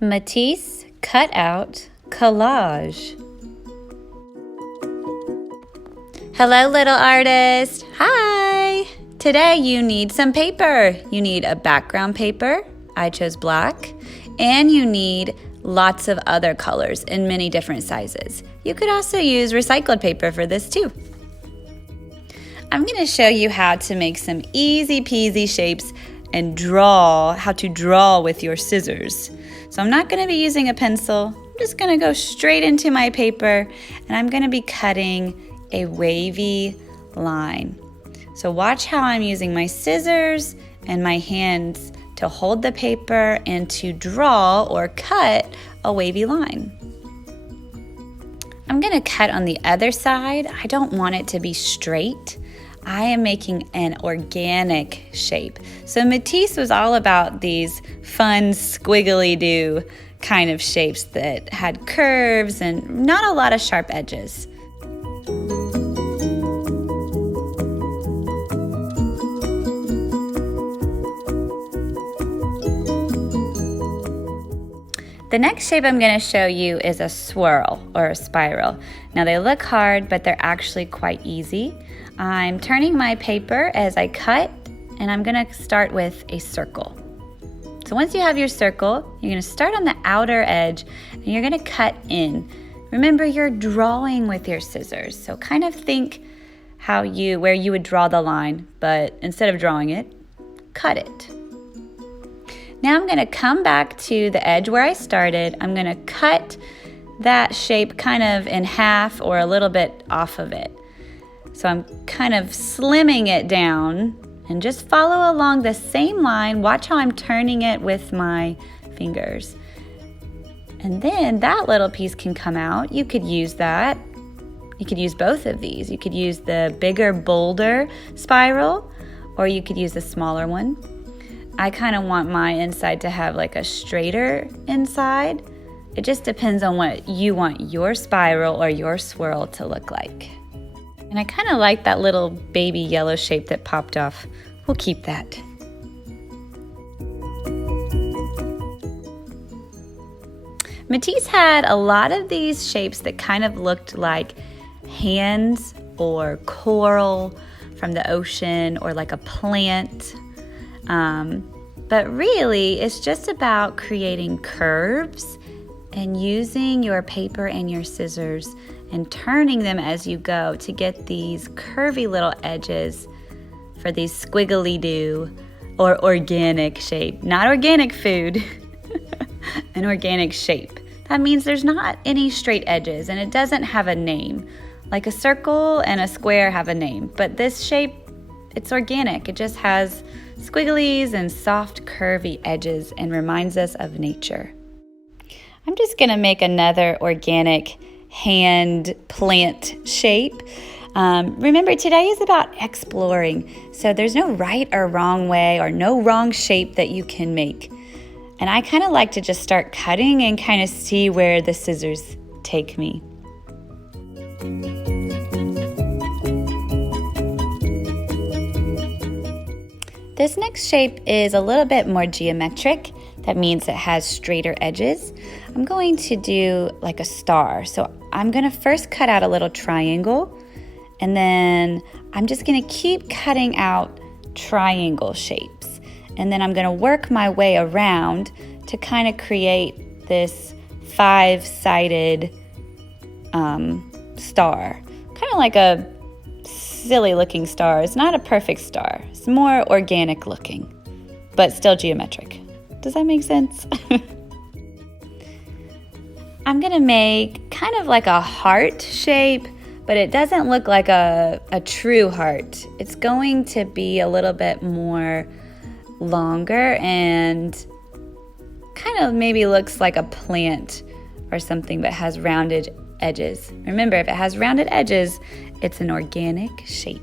Matisse, Cutout, Collage. Hello, little artist. Hi. Today you need some paper. You need a background paper. I chose black. And you need lots of other colors in many different sizes. You could also use recycled paper for this too. I'm going to show you how to make some easy peasy shapes and how to draw with your scissors. So I'm not going to be using a pencil. I'm just going to go straight into my paper and I'm going to be cutting a wavy line. So watch how I'm using my scissors and my hands to hold the paper and to draw or cut a wavy line. I'm going to cut on the other side. I don't want it to be straight. I am making an organic shape. So Matisse was all about these fun squiggly-do kind of shapes that had curves and not a lot of sharp edges. The next shape I'm going to show you is a swirl or a spiral. Now they look hard, but they're actually quite easy. I'm turning my paper as I cut, and I'm going to start with a circle. So once you have your circle, you're going to start on the outer edge, and you're going to cut in. Remember, you're drawing with your scissors, so kind of think where you would draw the line, but instead of drawing it, cut it. Now I'm going to come back to the edge where I started. I'm going to cut that shape kind of in half or a little bit off of it. So I'm kind of slimming it down and just follow along the same line. Watch how I'm turning it with my fingers. And then that little piece can come out. You could use that. You could use both of these. You could use the bigger, bolder spiral, or you could use the smaller one. I kind of want my inside to have like a straighter inside. It just depends on what you want your spiral or your swirl to look like. And I kind of like that little baby yellow shape that popped off. We'll keep that. Matisse had a lot of these shapes that kind of looked like hands or coral from the ocean or like a plant. But really, it's just about creating curves and using your paper and your scissors and turning them as you go to get these curvy little edges for these squiggly-do or organic shape. Not organic food, an organic shape. That means there's not any straight edges and it doesn't have a name. Like a circle and a square have a name, but this shape, it's organic. It just has squigglies and soft curvy edges and reminds us of nature. I'm just gonna make another organic hand plant shape. Remember, today is about exploring, so there's no right or wrong way or no wrong shape that you can make. And I kind of like to just start cutting and kind of see where the scissors take me. This next shape is a little bit more geometric. That means it has straighter edges. I'm going to do like a star. So I'm going to first cut out a little triangle, and then I'm just going to keep cutting out triangle shapes. And then I'm going to work my way around to kind of create this five-sided star. Kind of like a silly looking star. It's not a perfect star. It's more organic looking, but still geometric. Does that make sense? I'm gonna make kind of like a heart shape, but it doesn't look like a true heart. It's going to be a little bit more longer and kind of maybe looks like a plant or something, but has rounded edges. Remember, if it has rounded edges, it's an organic shape.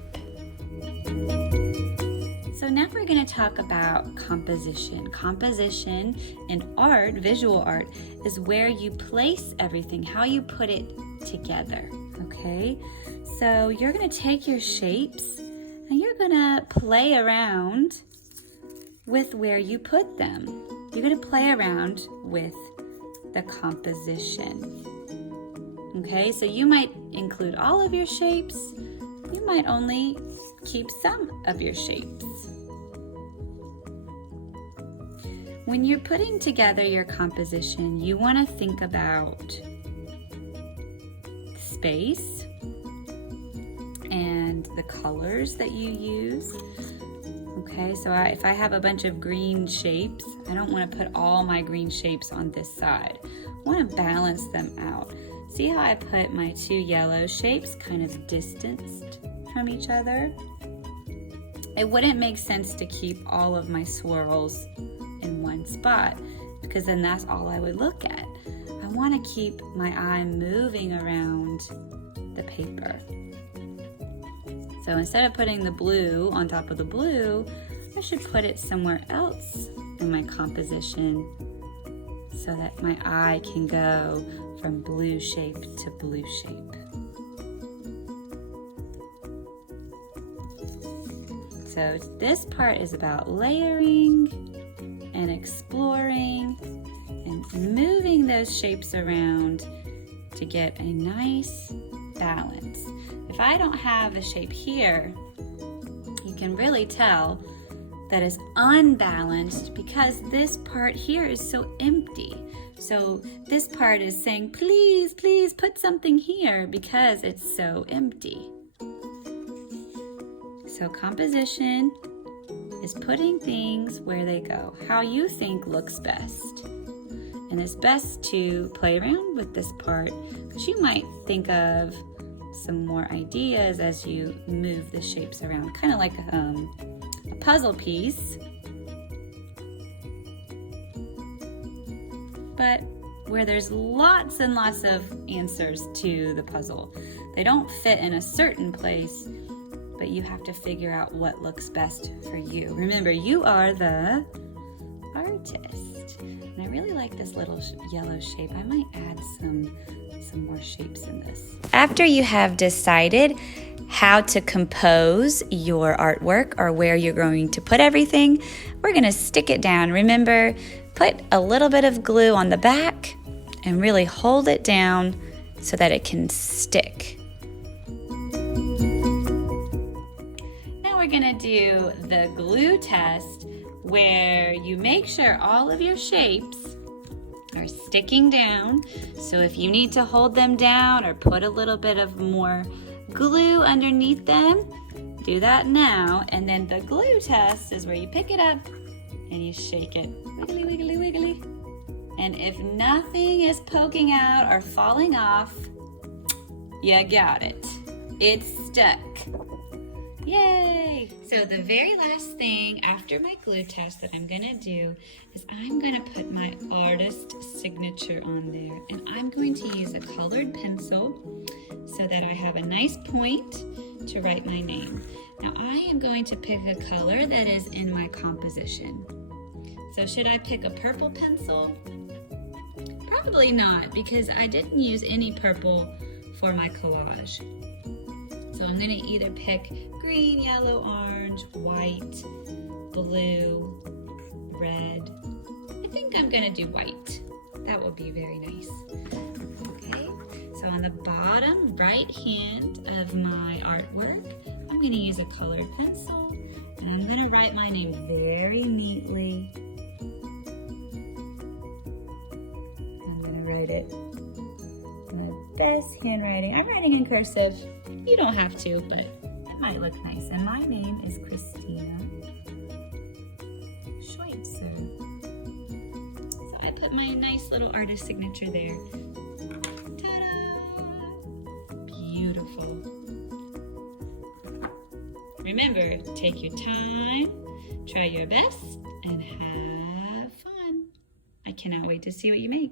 So now we're going to talk about composition. Composition in art, visual art, is where you place everything, how you put it together, okay? So you're going to take your shapes and you're going to play around with where you put them. You're going to play around with the composition. Okay, so you might include all of your shapes. You might only keep some of your shapes. When you're putting together your composition, you want to think about space and the colors that you use. Okay, so if I have a bunch of green shapes, I don't want to put all my green shapes on this side. I want to balance them out. See how I put my two yellow shapes kind of distanced from each other? It wouldn't make sense to keep all of my swirls in one spot, because then that's all I would look at. I want to keep my eye moving around the paper. So instead of putting the blue on top of the blue, I should put it somewhere else in my composition so that my eye can go from blue shape to blue shape. So this part is about layering and exploring and moving those shapes around to get a nice balance. If I don't have a shape here, you can really tell that it's unbalanced because this part here is so empty. So this part is saying, please, please put something here because it's so empty. So composition is putting things where they go, how you think looks best. And it's best to play around with this part because you might think of some more ideas as you move the shapes around, kind of like a puzzle piece, but where there's lots and lots of answers to the puzzle. They don't fit in a certain place, but you have to figure out what looks best for you. Remember, you are the artist. And I really like this little yellow shape. I might add some more shapes in this. After you have decided how to compose your artwork or where you're going to put everything, we're going to stick it down. Remember, put a little bit of glue on the back and really hold it down so that it can stick. Now we're going to do the glue test where you make sure all of your shapes are sticking down. So if you need to hold them down or put a little bit of more glue underneath them, do that now. And then the glue test is where you pick it up and you shake it. Wiggly, wiggly, wiggly. And if nothing is poking out or falling off, you got it. It's stuck. Yay! So the very last thing after my glue test that I'm gonna do is I'm gonna put my artist signature on there, and I'm going to use a colored pencil so that I have a nice point to write my name. Now I am going to pick a color that is in my composition. So should I pick a purple pencil? Probably not, because I didn't use any purple for my collage. So I'm gonna either pick green, yellow, orange, white, blue, red. I think I'm gonna do white. That would be very nice. Okay, so on the bottom right hand of my artwork, I'm gonna use a colored pencil and I'm gonna write my name very neatly. I'm gonna write it in my best handwriting. I'm writing in cursive. You don't have to, but it might look nice. And my name is Christina So I put my nice little artist signature there. Ta-da! Beautiful. Remember, take your time, try your best, and have fun. I cannot wait to see what you make.